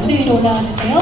무대 위로 올라와 주세요.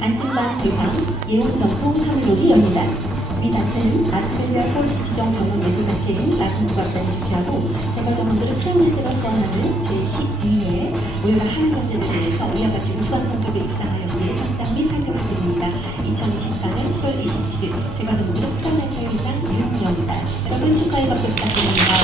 안진반 의상 예원 전통 하늘놀이 엽니다. 위 단체는 아트벨리아 서울시 지정 전문 예술단체인 라틴국악단이 주최하고 제과 전문들을 피아니스트가 수행하는 제12회 올해가 하늘번째를 위해서 이와 같이 우수한 성적을 입상하여 위해 상장 및 상금을 드립니다. 2024년 7월 27일 제과 전문으로 피아노의 회장 유흥영입니다. 여러분 축하의 박수 부탁드립니다.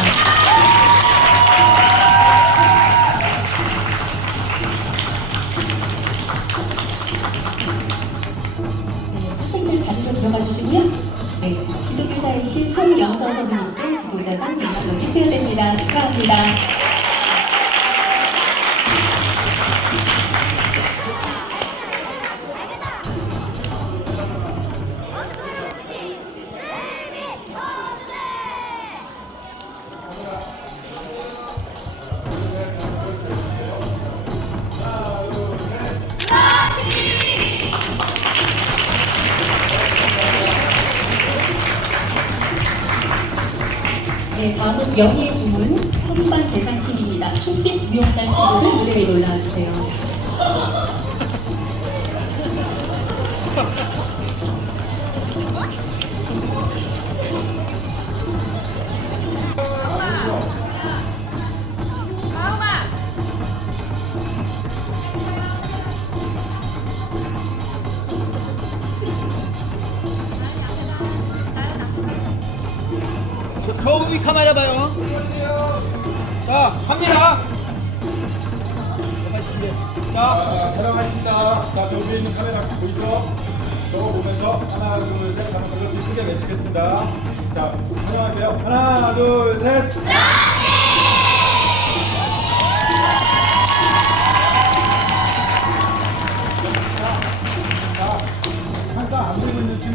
네, 들어가 주시고요. 선 선생님께 지도자상 연락을 해주셔야 됩니다. 축하합니다. 네, 다음은 영예 부문 선반 대상팀입니다. 충빛 무용단 친구들 무대 위로 올라와 주세요. 저기 카메라 봐요. 자, 갑니다. 자, 자, 촬영하겠습니다. 자, 저 위에 있는 카메라 보이죠? 저거 보면서 하나, 둘, 셋 하면 그렇지 크게 외치겠습니다. 자, 촬영할게요. 하나, 둘, 셋.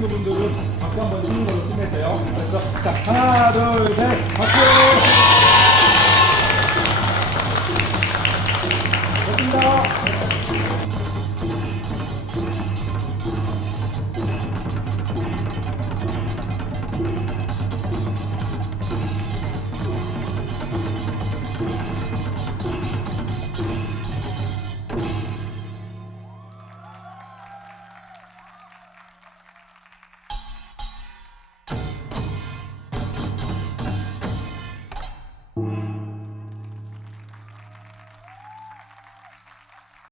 하시는 분들은 박수 한번 치는 걸로 끝내세요. 그래서 자, 하나, 둘, 셋, 박수!